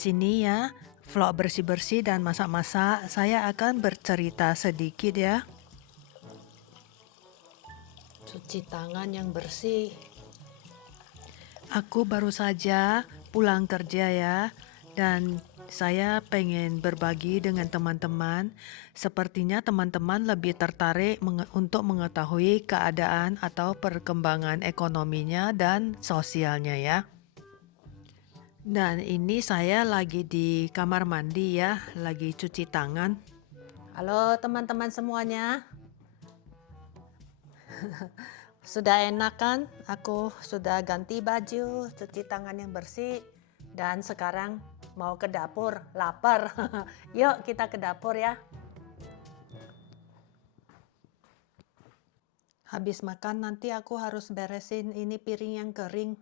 sini ya, vlog bersih-bersih dan masak-masak, saya akan bercerita sedikit ya. Cuci tangan yang bersih. Aku baru saja pulang kerja ya, dan saya pengen berbagi dengan teman-teman. Sepertinya teman-teman lebih tertarik untuk mengetahui keadaan atau perkembangan ekonominya dan sosialnya ya. Dan ini saya lagi di kamar mandi ya, lagi cuci tangan. Halo teman-teman semuanya. Sudah enak kan? Aku sudah ganti baju, cuci tangan yang bersih, dan sekarang mau ke dapur, lapar. Yuk kita ke dapur ya. Habis makan nanti aku harus beresin ini piring yang kering.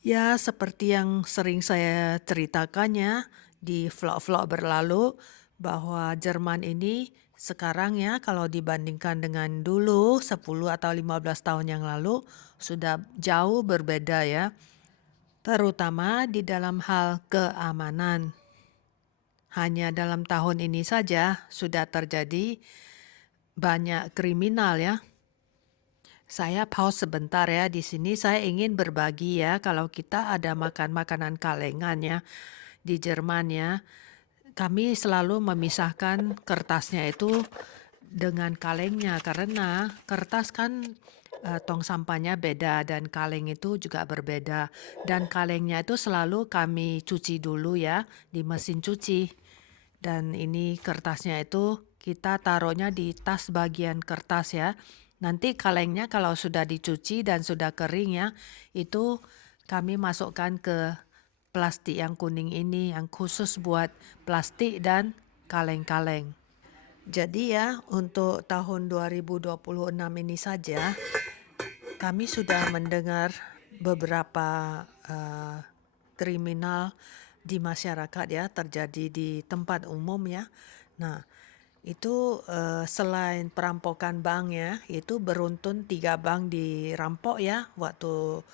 Ya, seperti yang sering saya ceritakannya di vlog-vlog berlalu, bahwa Jerman ini sekarang ya kalau dibandingkan dengan dulu 10 atau 15 tahun yang lalu sudah jauh berbeda ya, terutama di dalam hal keamanan. Hanya dalam tahun ini saja sudah terjadi banyak kriminal ya. Saya pause sebentar ya, di sini saya ingin berbagi ya, kalau kita ada makan makanan kalengan ya, di Jerman ya, kami selalu memisahkan kertasnya itu dengan kalengnya, karena kertas kan tong sampahnya beda dan kaleng itu juga berbeda. Dan kalengnya itu selalu kami cuci dulu ya, di mesin cuci. Dan ini kertasnya itu kita taruhnya di tas bagian kertas ya. Nanti kalengnya kalau sudah dicuci dan sudah kering ya, itu kami masukkan ke plastik yang kuning ini, yang khusus buat plastik dan kaleng-kaleng. Jadi ya, untuk tahun 2026 ini saja, kami sudah mendengar beberapa kriminal di masyarakat ya, terjadi di tempat umum ya. Nah, itu selain perampokan bank ya, itu beruntun 3 bank dirampok ya waktu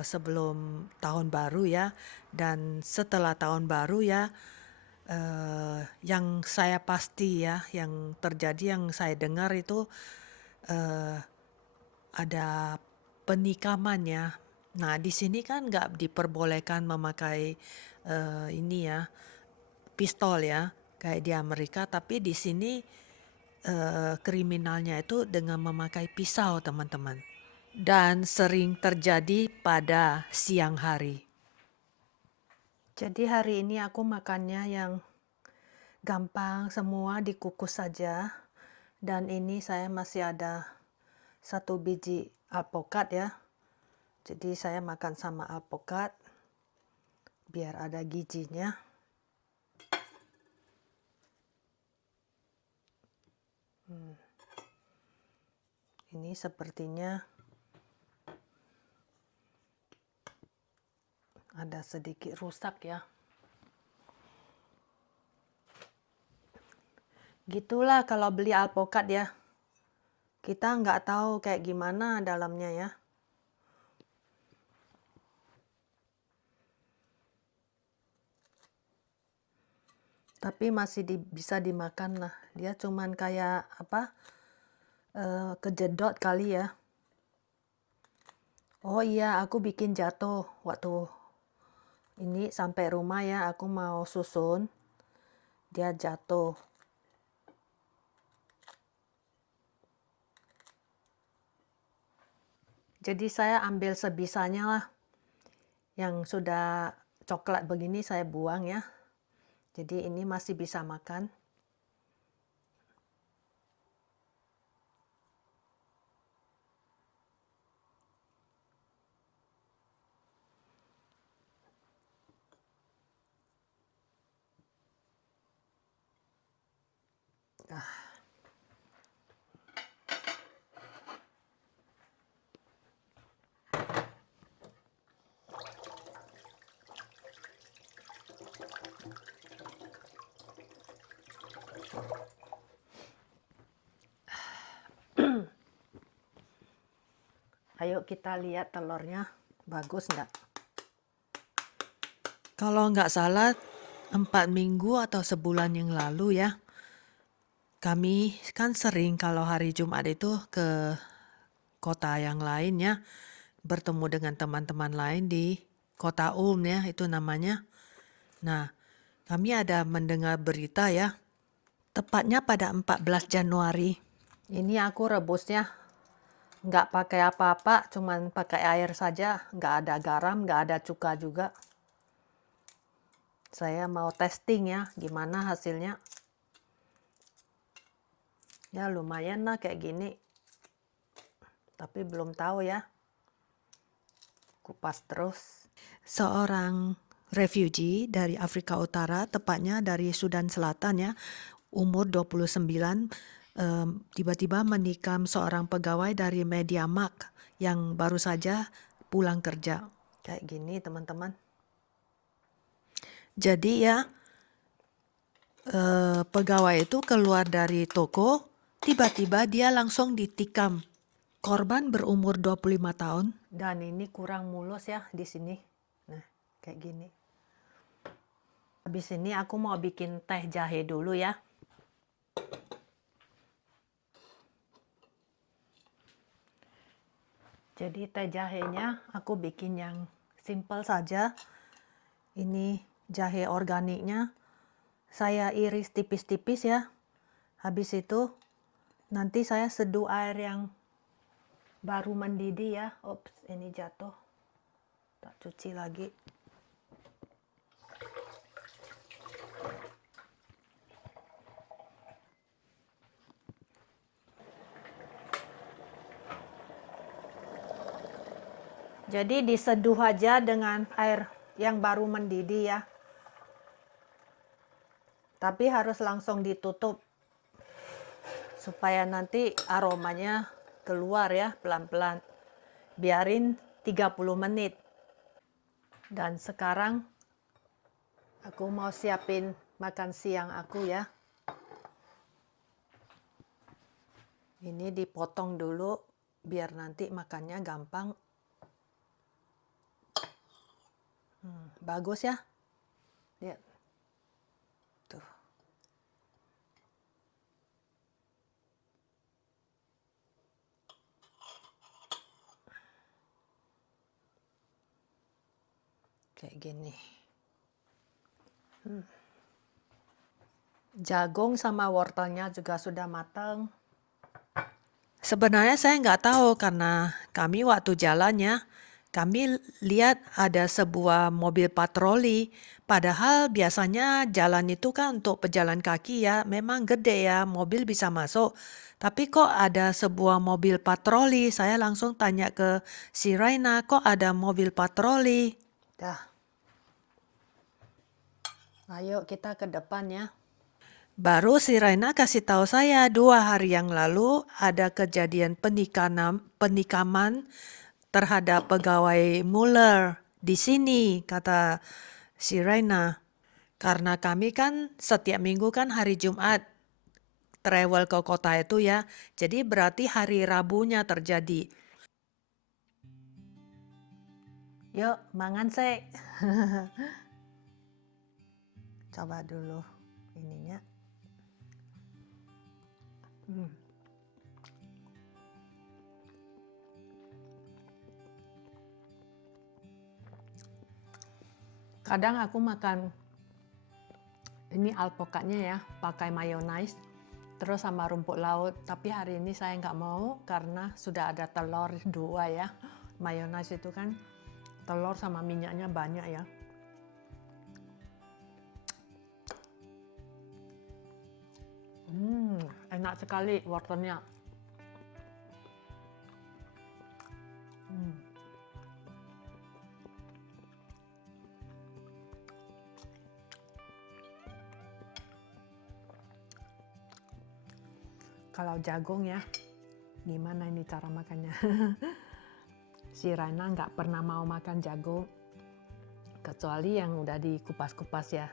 sebelum tahun baru ya. Dan setelah tahun baru ya, yang saya pasti ya, yang terjadi, yang saya dengar itu ada penikaman ya. Nah, di sini kan nggak diperbolehkan memakai ini ya, pistol ya, kayak di Amerika. Tapi di sini kriminalnya itu dengan memakai pisau, teman-teman. Dan sering terjadi pada siang hari. Jadi hari ini aku makannya yang gampang, semua dikukus saja. Dan ini saya masih ada 1 biji alpukat ya. Jadi saya makan sama alpukat biar ada gizinya. Ini sepertinya ada sedikit rusak ya. Gitulah kalau beli alpukat ya. Kita nggak tahu kayak gimana dalamnya ya. Tapi masih bisa dimakan lah. Dia cuman kayak apa? Kejedot kali ya. Oh iya, aku bikin jatuh waktu ini sampai rumah ya. Aku mau susun, dia jatuh. Jadi saya ambil sebisanya lah. Yang sudah coklat begini saya buang ya. Jadi ini masih bisa makan. Ayo kita lihat telurnya, bagus nggak? Kalau nggak salah 4 minggu atau sebulan yang lalu ya, kami kan sering kalau hari Jumat itu ke kota yang lain ya, bertemu dengan teman-teman lain di kota ya, itu namanya. Nah, kami ada mendengar berita ya, tepatnya pada 14 Januari. Ini aku rebusnya nggak pakai apa-apa, cuman pakai air saja, nggak ada garam, nggak ada cuka juga. Saya mau testing ya, gimana hasilnya. Ya lumayan lah kayak gini. Tapi belum tahu ya. Kupas terus. Seorang refugee dari Afrika Utara, tepatnya dari Sudan Selatan ya, umur 29, tiba-tiba menikam seorang pegawai dari MediaMarkt yang baru saja pulang kerja. Kayak gini teman-teman. Jadi ya, pegawai itu keluar dari toko, tiba-tiba dia langsung ditikam. Korban berumur 25 tahun. Dan ini kurang mulus ya di sini. Nah, kayak gini. Habis ini aku mau bikin teh jahe dulu ya. Jadi teh jahenya aku bikin yang simple saja. Ini jahe organiknya. Saya iris tipis-tipis ya. Habis itu nanti saya seduh air yang baru mendidih ya. Ups, ini jatuh. Tak cuci lagi. Jadi diseduh aja dengan air yang baru mendidih ya. Tapi harus langsung ditutup. Supaya nanti aromanya keluar ya pelan-pelan. Biarin 30 menit. Dan sekarang aku mau siapin makan siang aku ya. Ini dipotong dulu biar nanti makannya gampang. Bagus ya. Lihat. Tuh. Kayak gini. Jagung sama wortelnya juga sudah matang. Sebenarnya saya nggak tahu karena kami waktu jalannya, kami lihat ada sebuah mobil patroli. Padahal biasanya jalan itu kan untuk pejalan kaki ya, memang gede ya, mobil bisa masuk. Tapi kok ada sebuah mobil patroli? Saya langsung tanya ke si Raina, kok ada mobil patroli? Dah. Ayo kita ke depan ya. Baru si Raina kasih tahu saya 2 hari yang lalu ada kejadian penikaman terhadap pegawai Muller di sini, kata si Raina. Karena kami kan setiap minggu kan hari Jumat travel ke kota itu ya, jadi berarti hari Rabunya terjadi. Yuk, mangan sih. Coba dulu ininya. Kadang aku makan ini alpukatnya ya, pakai mayonaise, terus sama rumput laut. Tapi hari ini saya nggak mau karena sudah ada telur 2 ya. Mayonaise itu kan telur sama minyaknya banyak ya. Enak sekali wortelnya. Kalau jagung ya, gimana ini cara makannya? Si Raina nggak pernah mau makan jagung, kecuali yang udah dikupas-kupas ya.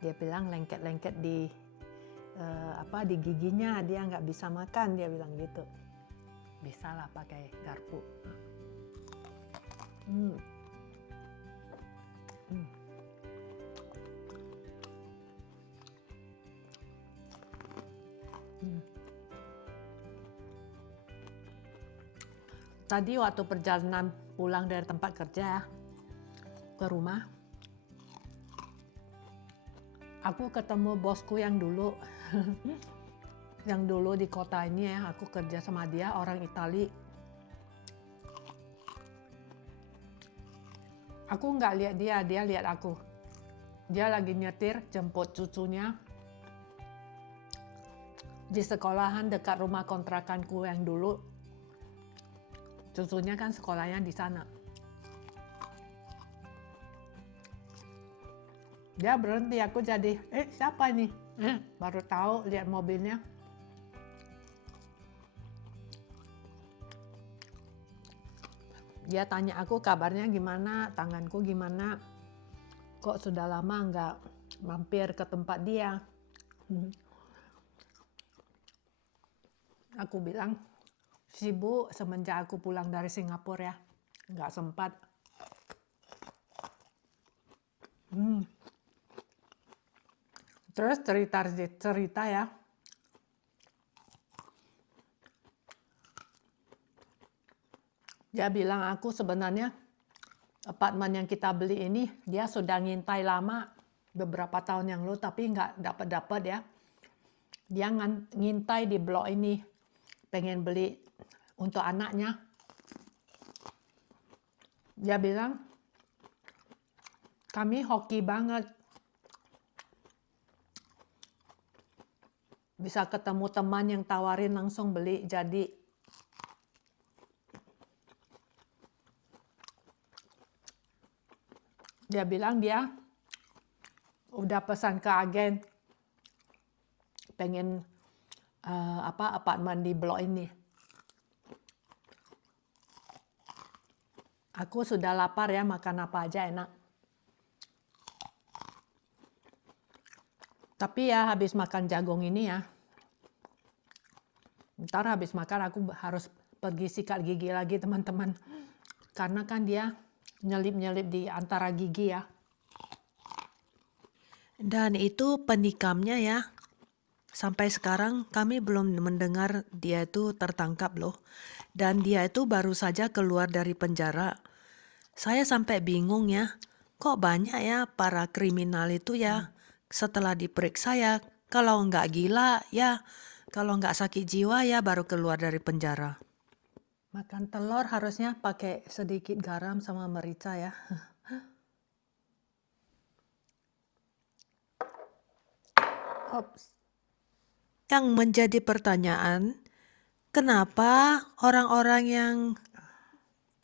Dia bilang lengket-lengket di di giginya, dia nggak bisa makan, dia bilang gitu. Bisa lah pakai garpu. Tadi waktu perjalanan pulang dari tempat kerja ke rumah, aku ketemu bosku yang dulu, yang dulu di kota ini ya, aku kerja sama dia, orang Itali. Aku nggak lihat dia, dia lihat aku. Dia lagi nyetir jemput cucunya di sekolahan dekat rumah kontrakanku yang dulu. Cucunya kan sekolahnya di sana. Dia berhenti, aku jadi, siapa ini? Baru tahu lihat mobilnya. Dia tanya aku kabarnya gimana, tanganku gimana. Kok sudah lama nggak mampir ke tempat dia. Aku bilang, sibuk semenjak aku pulang dari Singapura ya. Nggak sempat. Terus cerita ya. Dia bilang aku sebenarnya apartemen yang kita beli ini dia sudah ngintai lama beberapa tahun yang lalu tapi nggak dapat ya. Dia ngintai di blok ini pengen beli untuk anaknya. Dia bilang kami hoki banget. Bisa ketemu teman yang tawarin langsung beli jadi. Dia bilang dia udah pesan ke agen pengen apartemen di blok ini. Aku sudah lapar ya, makan apa aja enak. Tapi ya habis makan jagung ini ya, ntar habis makan aku harus pergi sikat gigi lagi teman-teman. Karena kan dia nyelip-nyelip di antara gigi ya. Dan itu penikamnya ya. Sampai sekarang kami belum mendengar dia itu tertangkap loh. Dan dia itu baru saja keluar dari penjara. Saya sampai bingung ya. Kok banyak ya para kriminal itu ya. Setelah diperiksa ya. Kalau nggak gila ya. Kalau nggak sakit jiwa ya baru keluar dari penjara. Makan telur harusnya pakai sedikit garam sama merica ya. Ops. Yang menjadi pertanyaan, kenapa orang-orang yang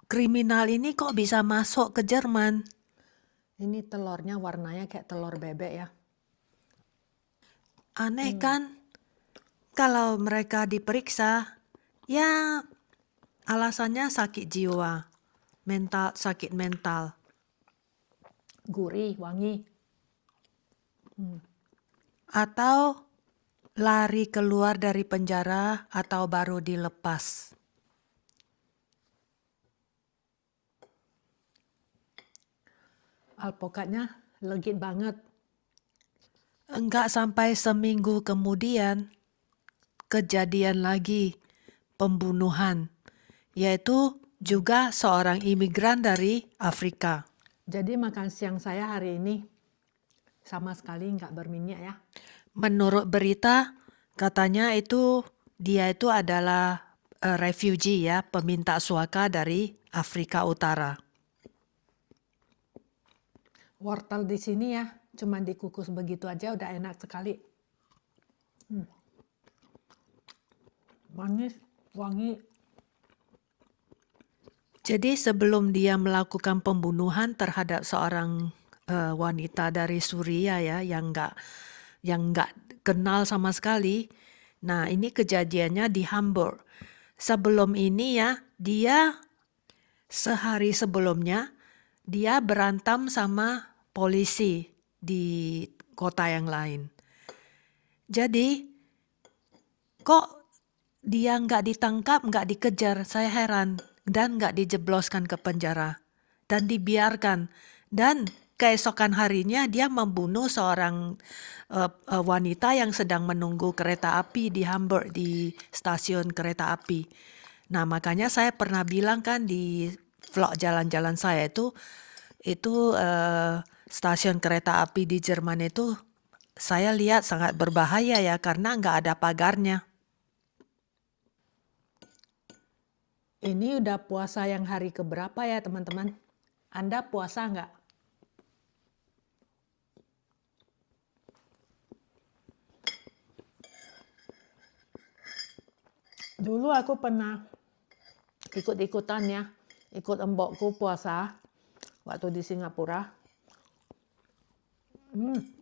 kriminal ini kok bisa masuk ke Jerman? Ini telurnya warnanya kayak telur bebek ya. Aneh kan? Kalau mereka diperiksa, ya alasannya sakit jiwa, sakit mental. Gurih, wangi. Atau lari keluar dari penjara atau baru dilepas. Alpukatnya legit banget. Enggak sampai seminggu kemudian, kejadian lagi pembunuhan, yaitu juga seorang imigran dari Afrika. Jadi makan siang saya hari ini sama sekali nggak berminyak ya. Menurut berita, katanya dia itu adalah refugee ya, peminta suaka dari Afrika Utara. Wortel di sini ya, cuma dikukus begitu aja udah enak sekali. Manis, wangi. Jadi sebelum dia melakukan pembunuhan terhadap seorang wanita dari Suriah ya, yang nggak kenal sama sekali. Nah ini kejadiannya di Hamburg. Sebelum ini ya, dia sehari sebelumnya dia berantem sama polisi di kota yang lain. Jadi kok dia nggak ditangkap, nggak dikejar, saya heran. Dan nggak dijebloskan ke penjara. Dan dibiarkan. Dan keesokan harinya dia membunuh seorang wanita yang sedang menunggu kereta api di Hamburg, di stasiun kereta api. Nah, makanya saya pernah bilang kan di vlog jalan-jalan saya itu stasiun kereta api di Jerman itu saya lihat sangat berbahaya ya karena nggak ada pagarnya. Ini udah puasa yang hari keberapa ya teman-teman? Anda puasa nggak? Dulu aku pernah ikut-ikutan ya, ikut embokku puasa waktu di Singapura.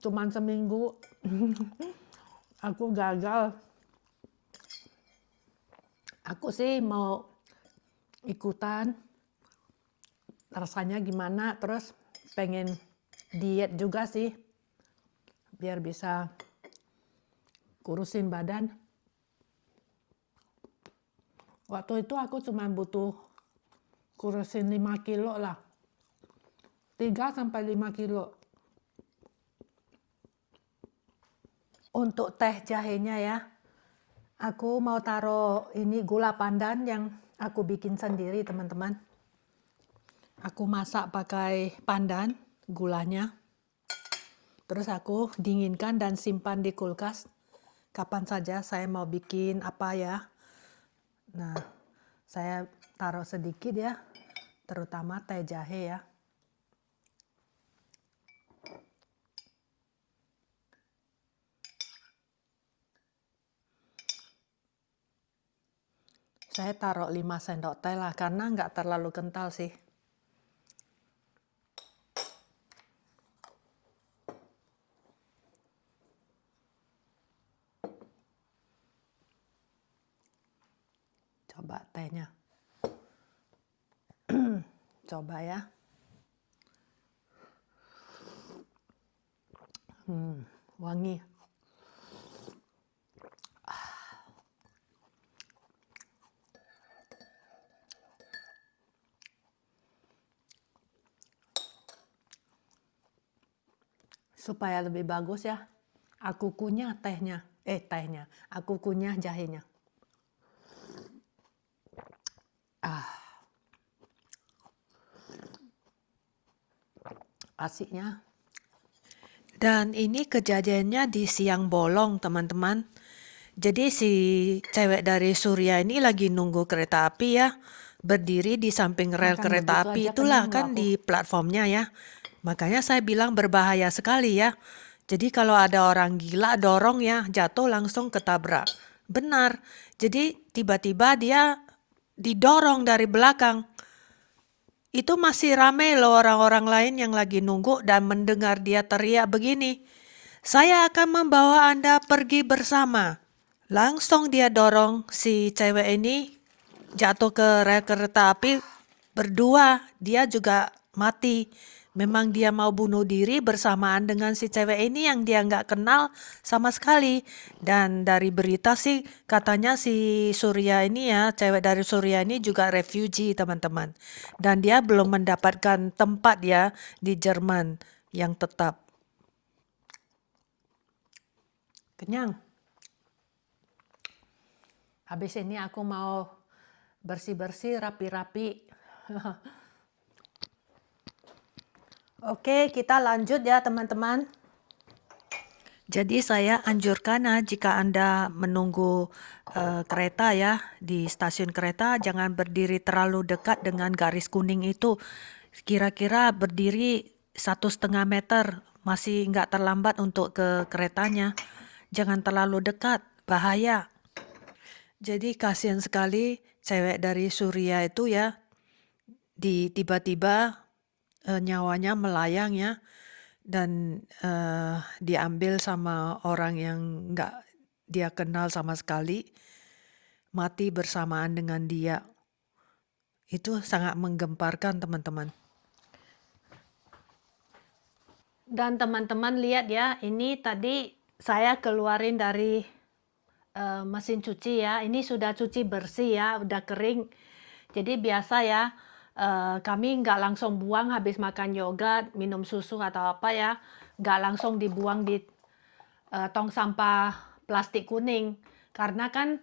Cuman seminggu aku gagal. Aku sih mau ikutan, rasanya gimana, terus pengen diet juga sih, biar bisa kurusin badan. Waktu itu aku cuma butuh kurusin 5 kilo lah, 3-5 kilo. Untuk teh jahenya ya, aku mau taruh ini gula pandan yang aku bikin sendiri teman-teman. Aku masak pakai pandan, gulanya. Terus aku dinginkan dan simpan di kulkas. Kapan saja saya mau bikin apa ya. Nah, saya taruh sedikit ya, terutama teh jahe ya. Saya taruh 5 sendok teh lah, karena nggak terlalu kental sih. Coba tehnya. Coba ya. Wangi. Supaya lebih bagus ya, aku kunyah tehnya. Aku kunyah jahenya. Asiknya. Dan ini kejadiannya di siang bolong, teman-teman. Jadi si cewek dari Surya ini lagi nunggu kereta api ya, berdiri di samping rel Makan kereta begitu api aja itulah kenyang loh kan aku. di platformnya ya. Makanya saya bilang berbahaya sekali ya. Jadi kalau ada orang gila dorong ya, jatuh langsung ketabrak. Benar. Jadi tiba-tiba dia didorong dari belakang. Itu masih ramai loh orang-orang lain yang lagi nunggu dan mendengar dia teriak begini. Saya akan membawa Anda pergi bersama. Langsung dia dorong si cewek ini jatuh ke rel kereta api berdua. Dia juga mati. Memang dia mau bunuh diri bersamaan dengan si cewek ini yang dia nggak kenal sama sekali. Dan dari berita sih katanya si Surya ini ya, cewek dari Surya ini juga refugee teman-teman. Dan dia belum mendapatkan tempat ya di Jerman yang tetap. Kenyang. Habis ini aku mau bersih-bersih, rapi-rapi. Oke, kita lanjut ya teman-teman. Jadi saya anjurkan jika Anda menunggu kereta ya di stasiun kereta, jangan berdiri terlalu dekat dengan garis kuning itu. Kira-kira berdiri 1,5 meter, masih nggak terlambat untuk ke keretanya. Jangan terlalu dekat, bahaya. Jadi kasihan sekali cewek dari Surya itu ya, tiba-tiba nyawanya melayang ya, dan diambil sama orang yang nggak dia kenal sama sekali, mati bersamaan dengan dia. Itu sangat menggemparkan teman-teman. Dan teman-teman lihat ya, ini tadi saya keluarin dari mesin cuci ya. Ini sudah cuci bersih ya, udah kering. Jadi biasa ya, kami nggak langsung buang habis makan yogurt, minum susu atau apa ya, nggak langsung dibuang di tong sampah plastik kuning. Karena kan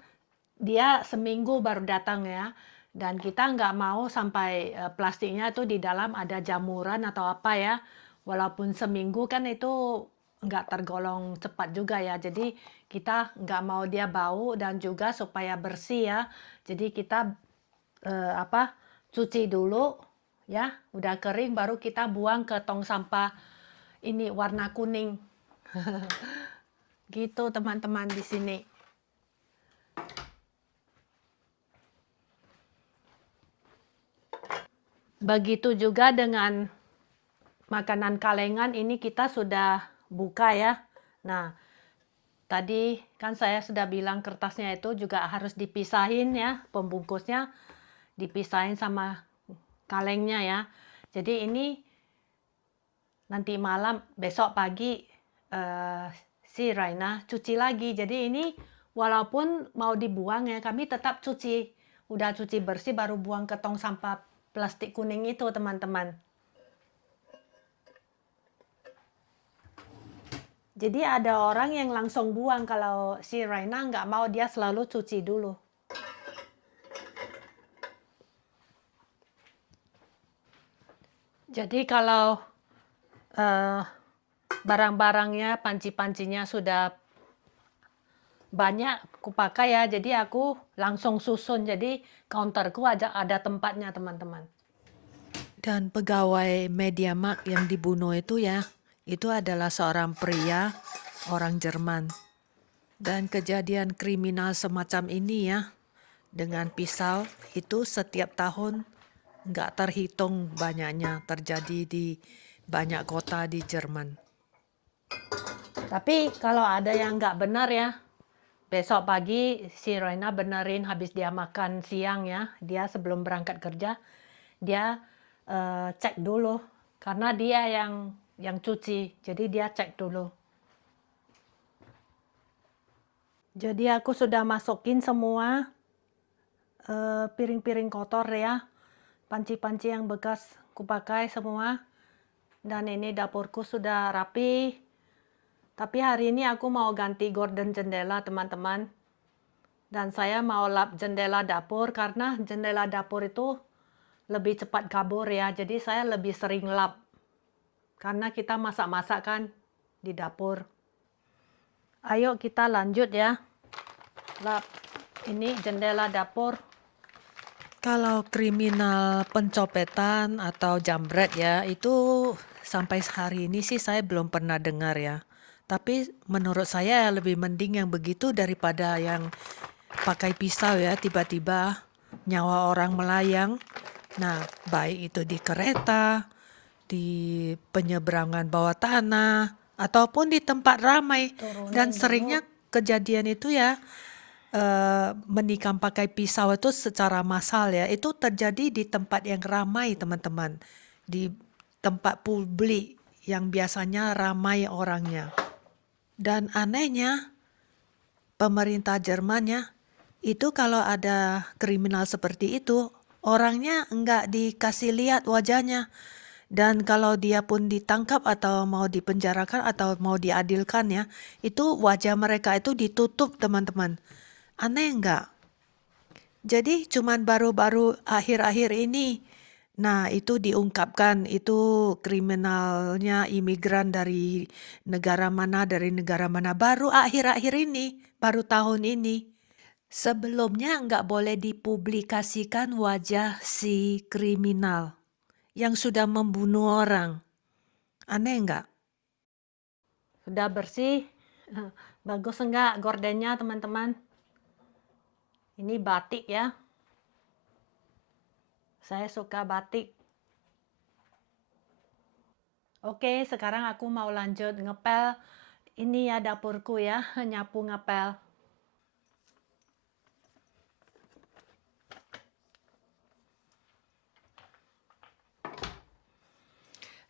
dia seminggu baru datang ya. Dan kita nggak mau sampai plastiknya itu di dalam ada jamuran atau apa ya. Walaupun seminggu kan itu nggak tergolong cepat juga ya. Jadi kita nggak mau dia bau dan juga supaya bersih ya. Jadi kita cuci dulu ya. Udah kering baru kita buang ke tong sampah ini warna kuning. Gitu teman-teman di sini. Begitu juga dengan makanan kalengan ini kita sudah buka ya. Nah, tadi kan saya sudah bilang kertasnya itu juga harus dipisahin ya, pembungkusnya dipisahin sama kalengnya ya. Jadi ini nanti malam, besok pagi si Raina cuci lagi. Jadi ini walaupun mau dibuang ya, kami tetap cuci. Udah cuci bersih baru buang ke tong sampah plastik kuning itu teman-teman. Jadi ada orang yang langsung buang, kalau si Raina nggak mau, dia selalu cuci dulu. Jadi kalau barang-barangnya, panci-pancinya sudah banyak kupakai ya, jadi aku langsung susun. Jadi counterku ada tempatnya teman-teman. Dan pegawai MediaMarkt yang dibunuh itu ya, itu adalah seorang pria, orang Jerman. Dan kejadian kriminal semacam ini ya, dengan pisau, itu setiap tahun nggak terhitung banyaknya terjadi di banyak kota di Jerman. Tapi kalau ada yang nggak benar ya, besok pagi si Raina benerin habis dia makan siang ya, dia sebelum berangkat kerja, dia cek dulu karena dia yang cuci, jadi dia cek dulu. Jadi aku sudah masukin semua piring-piring kotor ya, panci-panci yang bekas kupakai semua, dan ini dapurku sudah rapi. Tapi hari ini aku mau ganti gorden jendela teman-teman, dan saya mau lap jendela dapur karena jendela dapur itu lebih cepat kabur ya, jadi saya lebih sering lap karena kita masak-masak kan di dapur. Ayo kita lanjut ya, lap ini jendela dapur. Kalau kriminal pencopetan atau jambret ya, itu sampai hari ini sih saya belum pernah dengar ya. Tapi menurut saya lebih mending yang begitu daripada yang pakai pisau ya, tiba-tiba nyawa orang melayang. Nah, baik itu di kereta, di penyeberangan bawah tanah, ataupun di tempat ramai. Dan seringnya kejadian itu ya, menikam pakai pisau itu secara massal ya, itu terjadi di tempat yang ramai teman-teman, di tempat publik yang biasanya ramai orangnya. Dan anehnya pemerintah Jermannya itu kalau ada kriminal seperti itu, orangnya enggak dikasih lihat wajahnya. Dan kalau dia pun ditangkap atau mau dipenjarakan atau mau diadilkan ya, itu wajah mereka itu ditutup teman-teman. Aneh enggak? Jadi cuman baru-baru akhir-akhir ini, nah itu diungkapkan itu kriminalnya imigran dari negara mana, baru akhir-akhir ini, baru tahun ini. Sebelumnya nggak boleh dipublikasikan wajah si kriminal yang sudah membunuh orang. Aneh nggak? Sudah bersih. Bagus enggak gordennya teman-teman? Ini batik ya. Saya suka batik. Oke, sekarang aku mau lanjut ngepel. Ini ya dapurku ya, nyapu ngepel.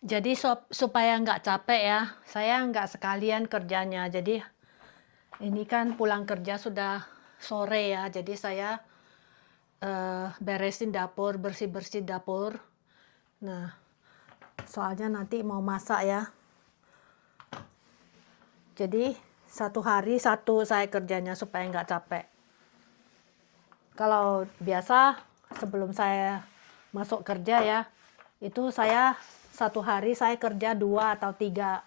Jadi supaya nggak capek ya, saya nggak sekalian kerjanya. Jadi ini kan pulang kerja sudah sore ya, jadi saya beresin dapur, bersih-bersih dapur. Nah, soalnya nanti mau masak ya. Jadi satu hari satu saya kerjanya supaya nggak capek. Kalau biasa sebelum saya masuk kerja ya, itu saya satu hari saya kerja 2 atau 3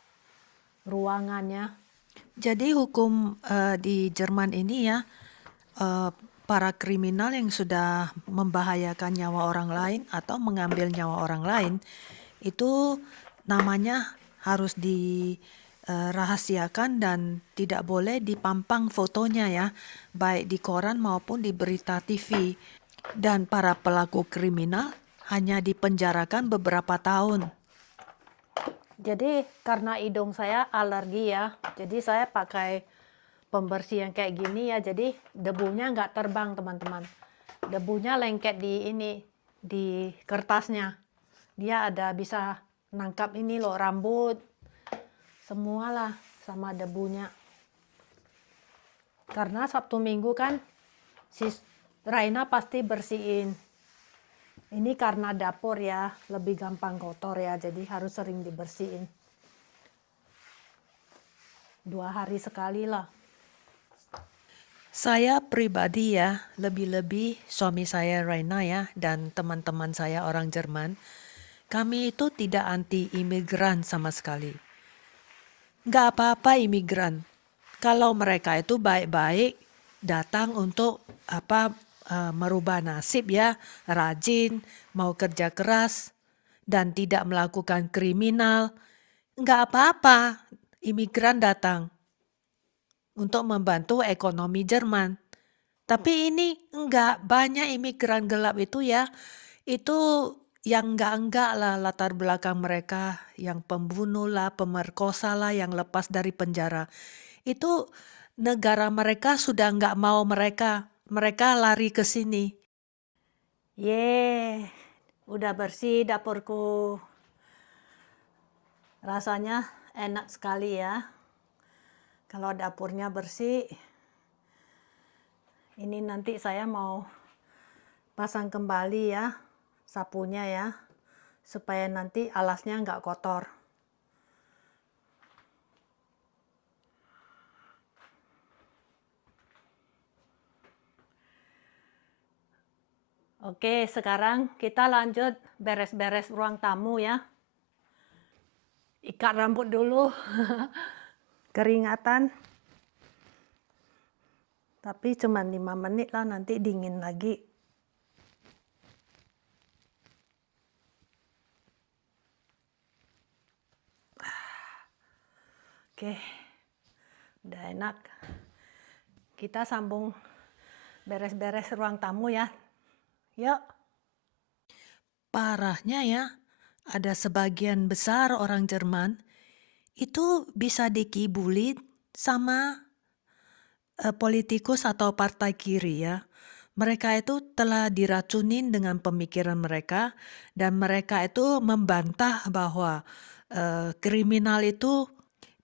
ruangannya. Jadi hukum di Jerman ini ya, eh, para kriminal yang sudah membahayakan nyawa orang lain atau mengambil nyawa orang lain, itu namanya harus dirahasiakan dan tidak boleh dipampang fotonya ya, baik di koran maupun di berita TV. Dan para pelaku kriminal hanya dipenjarakan beberapa tahun. Jadi karena hidung saya alergi ya, jadi saya pakai pembersih yang kayak gini ya, jadi debunya nggak terbang teman-teman. Debunya lengket di ini, di kertasnya. Dia ada bisa nangkap ini loh, rambut, semualah sama debunya. Karena Sabtu Minggu kan si Raina pasti bersihin. Ini karena dapur ya, lebih gampang kotor ya, jadi harus sering dibersihin. 2 hari sekali lah. Saya pribadi ya, lebih-lebih suami saya Raina ya, dan teman-teman saya orang Jerman, kami itu tidak anti imigran sama sekali. Nggak apa-apa imigran. Kalau mereka itu baik-baik, datang untuk merubah nasib ya, rajin, mau kerja keras, dan tidak melakukan kriminal, nggak apa-apa imigran datang untuk membantu ekonomi Jerman. Tapi ini enggak, banyak imigran gelap itu ya, itu yang enggak-enggak lah latar belakang mereka, yang pembunuh lah, pemerkosa lah, yang lepas dari penjara. Itu negara mereka sudah enggak mau mereka lari ke sini. Yeay, udah bersih dapurku. Rasanya enak sekali ya. Kalau dapurnya bersih, ini nanti saya mau pasang kembali ya sapunya ya, supaya nanti alasnya nggak kotor. Oke, sekarang kita lanjut beres-beres ruang tamu ya. Ikat rambut dulu. Keringatan. Tapi cuma 5 menit lah, nanti dingin lagi. Oke, udah enak. Kita sambung beres-beres ruang tamu ya. Yuk. Parahnya ya, ada sebagian besar orang Jerman itu bisa dikibulin sama politikus atau partai kiri ya. Mereka itu telah diracunin dengan pemikiran mereka, dan mereka itu membantah bahwa kriminal itu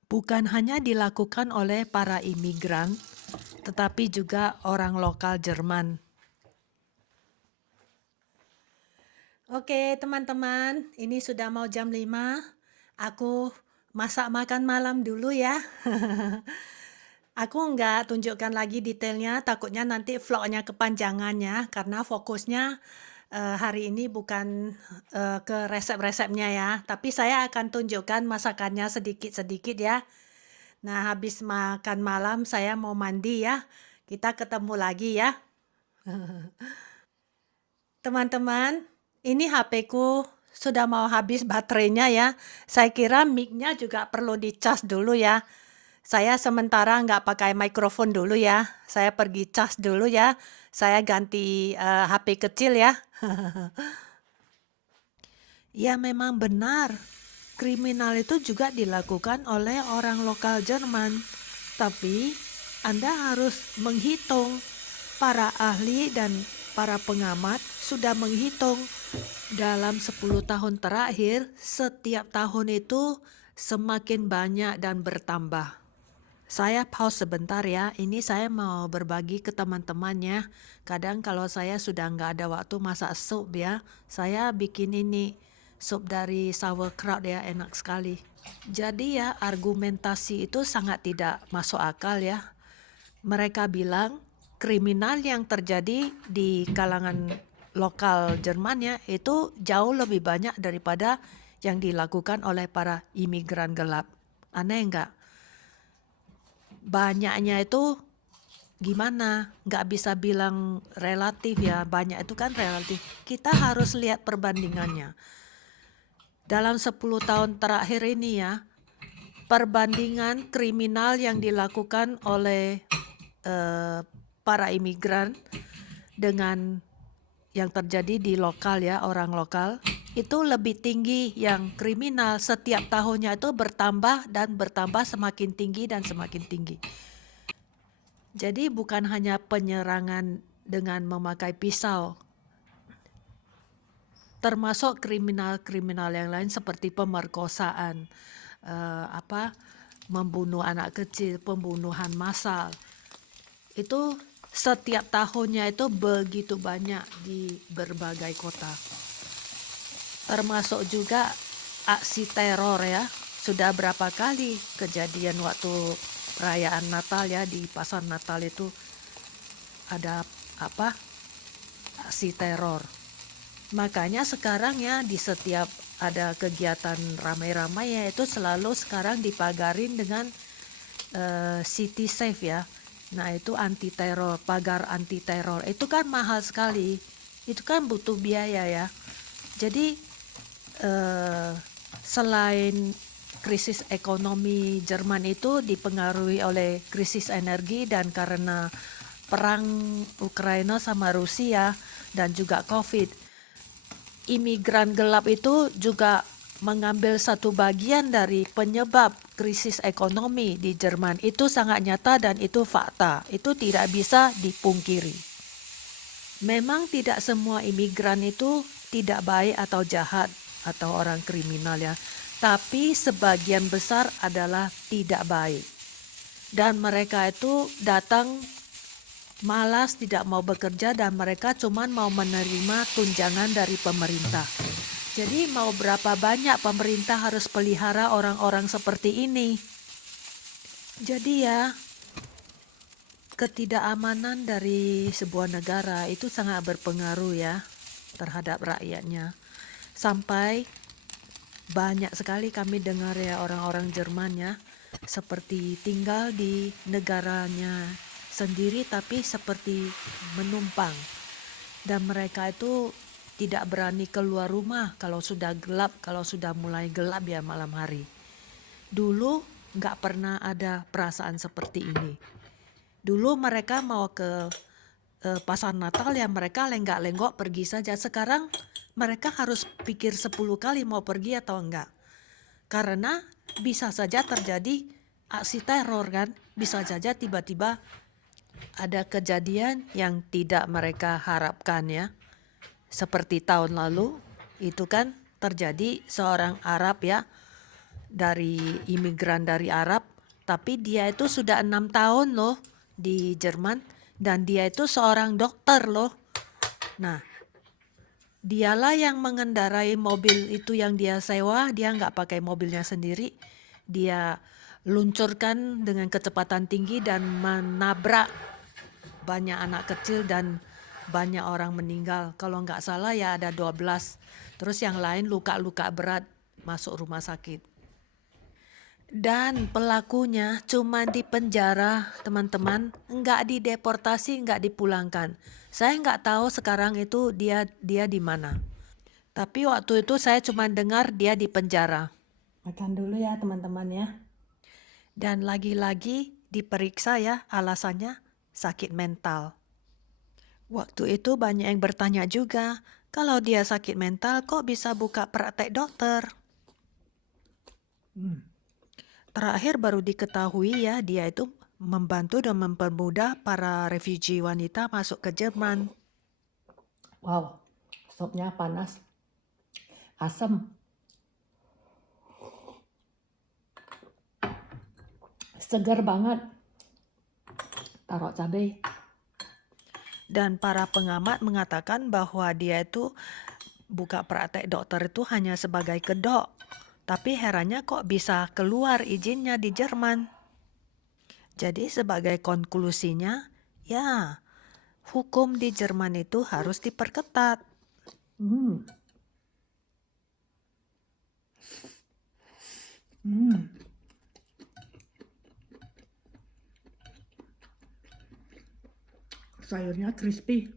bukan hanya dilakukan oleh para imigran, tetapi juga orang lokal Jerman. Oke teman-teman, ini sudah mau jam 5. Aku masak makan malam dulu ya. Aku nggak tunjukkan lagi detailnya, takutnya nanti vlognya kepanjangan ya, karena fokusnya hari ini bukan ke resep-resepnya ya, tapi saya akan tunjukkan masakannya sedikit-sedikit ya. Nah, habis makan malam saya mau mandi ya. Kita ketemu lagi ya. Teman-teman, ini HP-ku sudah mau habis baterainya ya. Saya kira mic-nya juga perlu dicas dulu ya. Saya sementara nggak pakai mikrofon dulu ya. Saya pergi cas dulu ya. Saya ganti HP kecil ya. Ya memang benar. Kriminal itu juga dilakukan oleh orang lokal Jerman. Tapi Anda harus menghitung. Para ahli dan para pengamat sudah menghitung dalam 10 tahun terakhir, setiap tahun itu semakin banyak dan bertambah. Saya pause sebentar ya, ini saya mau berbagi ke teman-temannya. Kadang kalau saya sudah nggak ada waktu masak sup ya, saya bikin ini, sup dari sauerkraut ya, enak sekali. Jadi ya argumentasi itu sangat tidak masuk akal ya. Mereka bilang kriminal yang terjadi di kalangan lokal Jerman ya, itu jauh lebih banyak daripada yang dilakukan oleh para imigran gelap. Aneh nggak? Banyaknya itu gimana? Nggak bisa bilang relatif ya, banyak itu kan relatif. Kita harus lihat perbandingannya. Dalam 10 tahun terakhir ini ya, perbandingan kriminal yang dilakukan oleh para imigran dengan yang terjadi di lokal ya, orang lokal, itu lebih tinggi yang kriminal. Setiap tahunnya itu bertambah dan bertambah, semakin tinggi dan semakin tinggi. Jadi bukan hanya penyerangan dengan memakai pisau, termasuk kriminal-kriminal yang lain seperti pemerkosaan, membunuh anak kecil, pembunuhan massal. Itu setiap tahunnya itu begitu banyak di berbagai kota. Termasuk juga aksi teror ya. Sudah berapa kali kejadian waktu perayaan Natal ya, di pasar Natal itu ada aksi teror. Makanya sekarang ya di setiap ada kegiatan ramai-ramai ya, itu selalu sekarang dipagarin dengan City Safe ya. Nah itu anti teror, pagar anti teror. Itu kan mahal sekali. Itu kan butuh biaya ya. Jadi selain krisis ekonomi Jerman itu dipengaruhi oleh krisis energi dan karena perang Ukraina sama Rusia dan juga COVID, imigran gelap itu juga mengambil satu bagian dari penyebab krisis ekonomi di Jerman. Itu sangat nyata dan itu fakta. Itu tidak bisa dipungkiri. Memang tidak semua imigran itu tidak baik atau jahat atau orang kriminal ya. Tapi sebagian besar adalah tidak baik. Dan mereka itu datang malas, tidak mau bekerja, dan mereka cuma mau menerima tunjangan dari pemerintah. Jadi mau berapa banyak pemerintah harus pelihara orang-orang seperti ini. Jadi ya, ketidakamanan dari sebuah negara itu sangat berpengaruh ya terhadap rakyatnya. Sampai banyak sekali kami dengar ya orang-orang Jerman ya, seperti tinggal di negaranya sendiri tapi seperti menumpang. Dan mereka itu tidak berani keluar rumah kalau sudah gelap, kalau sudah mulai gelap ya malam hari. Dulu nggak pernah ada perasaan seperti ini. Dulu mereka mau ke pasar Natal ya mereka lenggak-lenggok pergi saja. Sekarang mereka harus pikir 10 kali mau pergi atau enggak. Karena bisa saja terjadi aksi teror kan. Bisa saja tiba-tiba ada kejadian yang tidak mereka harapkan ya. Seperti tahun lalu itu kan terjadi seorang Arab ya, dari imigran dari Arab, tapi dia itu sudah 6 tahun loh di Jerman dan dia itu seorang dokter loh. Nah, dialah yang mengendarai mobil itu yang dia sewa, dia nggak pakai mobilnya sendiri. Dia luncurkan dengan kecepatan tinggi dan menabrak banyak anak kecil dan banyak orang meninggal. Kalau nggak salah ya ada 12. Terus yang lain luka-luka berat masuk rumah sakit. Dan pelakunya cuma di penjara, teman-teman. Nggak dideportasi, nggak dipulangkan. Saya nggak tahu sekarang itu dia di mana. Tapi waktu itu saya cuma dengar dia di penjara. Makan dulu ya teman-teman ya. Dan lagi-lagi diperiksa ya, alasannya sakit mental. Waktu itu banyak yang bertanya juga, kalau dia sakit mental kok bisa buka praktek dokter? Terakhir baru diketahui ya dia itu membantu dan mempermudah para refugee wanita masuk ke Jerman. Wow, sopnya panas, asam, segar banget. Taruh cabai. Dan para pengamat mengatakan bahwa dia itu buka praktek dokter itu hanya sebagai kedok. Tapi herannya kok bisa keluar izinnya di Jerman. Jadi sebagai konklusinya, ya hukum di Jerman itu harus diperketat. Hmm. Hmm. Sayurnya crispy.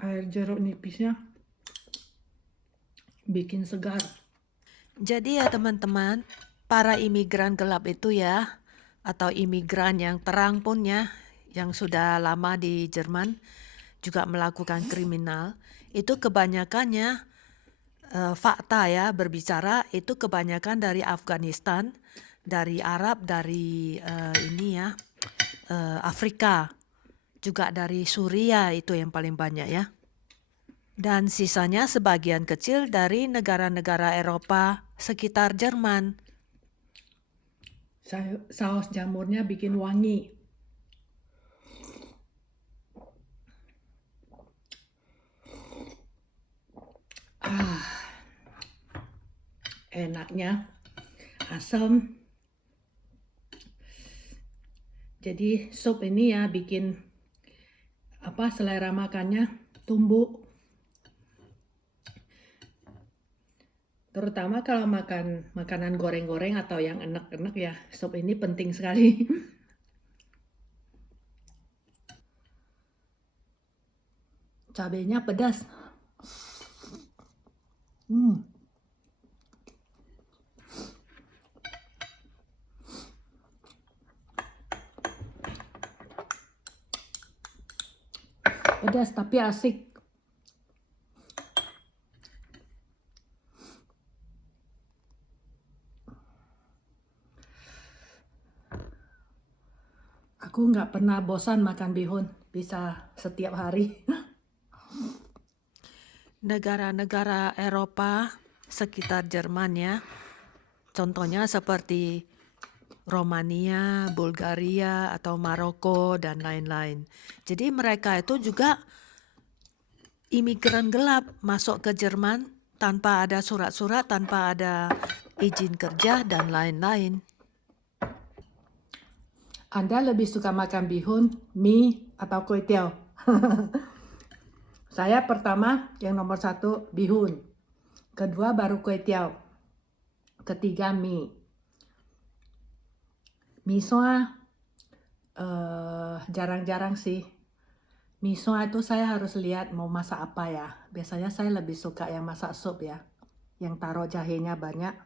Air jeruk nipisnya bikin segar. Jadi ya teman-teman, para imigran gelap itu ya, atau imigran yang terang pun ya, yang sudah lama di Jerman, juga melakukan kriminal, itu kebanyakannya fakta ya berbicara itu kebanyakan dari Afghanistan, dari Arab, dari Afrika, juga dari Suria itu yang paling banyak ya. Dan sisanya sebagian kecil dari negara-negara Eropa sekitar Jerman. Saus jamurnya bikin wangi. Enaknya, asam. Jadi sup ini ya bikin selera makannya tumbuh. Terutama kalau makan makanan goreng-goreng atau yang enak-enak ya, sup ini penting sekali. Cabenya pedas. Pedas tapi asik. Aku nggak pernah bosan makan bihun, bisa setiap hari. Negara-negara Eropa sekitar Jerman ya, contohnya seperti Romania, Bulgaria, atau Maroko, dan lain-lain. Jadi mereka itu juga imigran gelap masuk ke Jerman tanpa ada surat-surat, tanpa ada izin kerja, dan lain-lain. Anda lebih suka makan bihun, mie, atau kue tiaw? Saya pertama yang nomor 1 bihun, kedua baru kue tiaw, ketiga mie. Miso jarang-jarang sih. Miso itu saya harus lihat mau masak apa ya. Biasanya saya lebih suka yang masak sup ya, yang taruh jahenya banyak.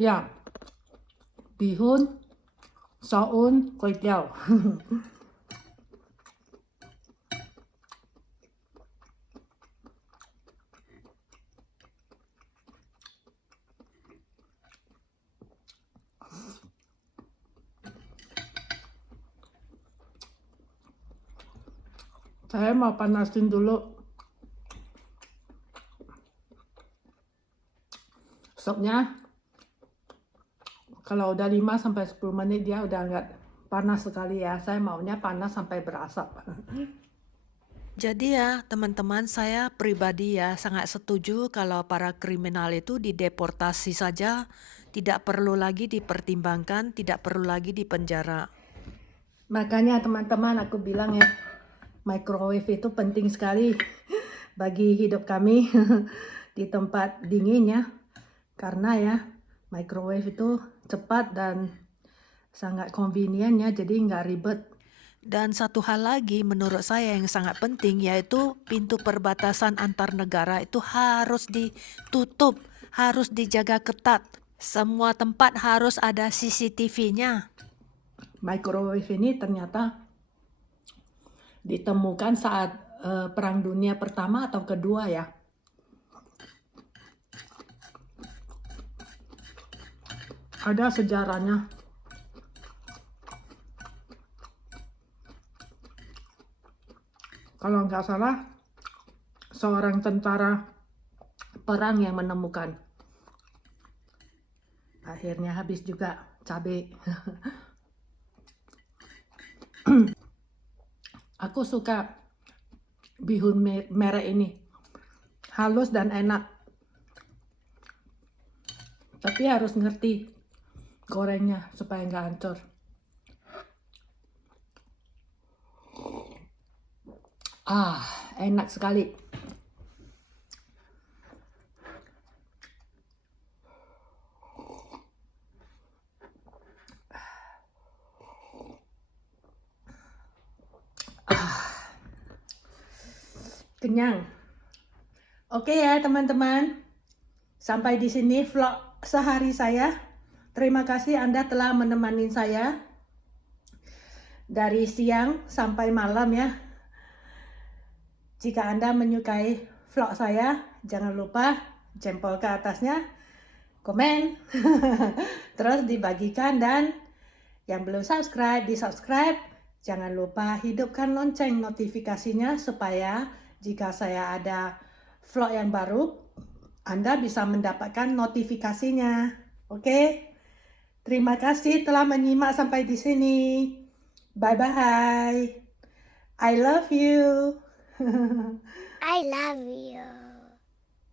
Ya, bihun, soun, kue tiaw. Saya mau panasin dulu supnya. Kalau udah 5-10 menit dia udah nggak panas sekali ya. Saya maunya panas sampai berasap. Jadi ya teman-teman, saya pribadi ya sangat setuju kalau para kriminal itu dideportasi saja, tidak perlu lagi dipertimbangkan, tidak perlu lagi dipenjara. Makanya teman-teman aku bilang ya, microwave itu penting sekali bagi hidup kami di tempat dingin ya. Karena ya microwave itu cepat dan sangat convenient ya, jadi nggak ribet. Dan satu hal lagi menurut saya yang sangat penting yaitu pintu perbatasan antar negara itu harus ditutup, harus dijaga ketat. Semua tempat harus ada CCTV-nya. Microwave ini ternyata ditemukan saat Perang Dunia Pertama atau Kedua ya. Ada sejarahnya. Kalau nggak salah, seorang tentara perang yang menemukan. Akhirnya habis juga cabai. Aku suka bihun merah ini. Halus dan enak. Tapi harus ngerti gorengnya supaya nggak hancur. Enak sekali. Kenyang. Oke ya teman-teman. Sampai di sini vlog sehari saya. Terima kasih Anda telah menemani saya dari siang sampai malam ya. Jika Anda menyukai vlog saya, jangan lupa jempol ke atasnya, komen, terus dibagikan, dan yang belum subscribe, di-subscribe. Jangan lupa hidupkan lonceng notifikasinya supaya jika saya ada vlog yang baru, Anda bisa mendapatkan notifikasinya. Oke? Terima kasih telah menyimak sampai di sini. Bye-bye. I love you. I love you.